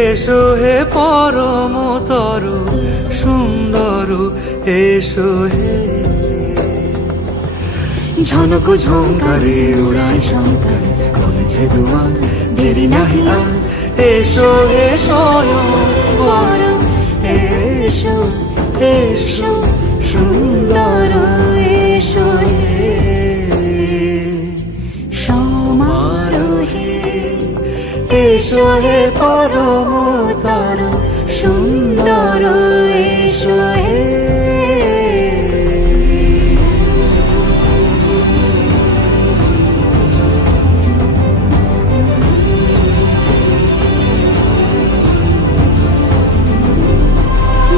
এসো হে পরমতর সুন্দর এসো হে। ঝনক ঝঙ্কারে উড়ায় শঙ্কার কমেছে দুয়ার দেরি নাহি আর। এসো হে স্বয়ং বর এসো এসো সুন্দর এসো হে। সমারোহে এসো হে পরমতর সুন্দর এসো হে।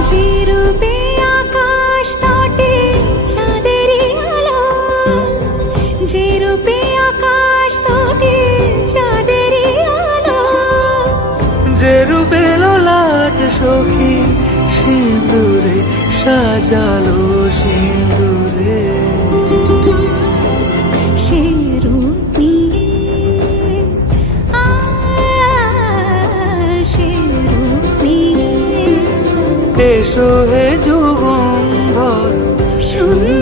যে রূপে আকাশ তটে চাঁদেরই আলো, যে রূপে আকাশ তটে চাঁদেরই আলো, যে রূপে ললাট সখী সিঁদুরে সাজালো সিঁদুরে। সে রূপ নিয়ে সে রূপ নিয়ে এসো হে যুগন্ধর সুন্দর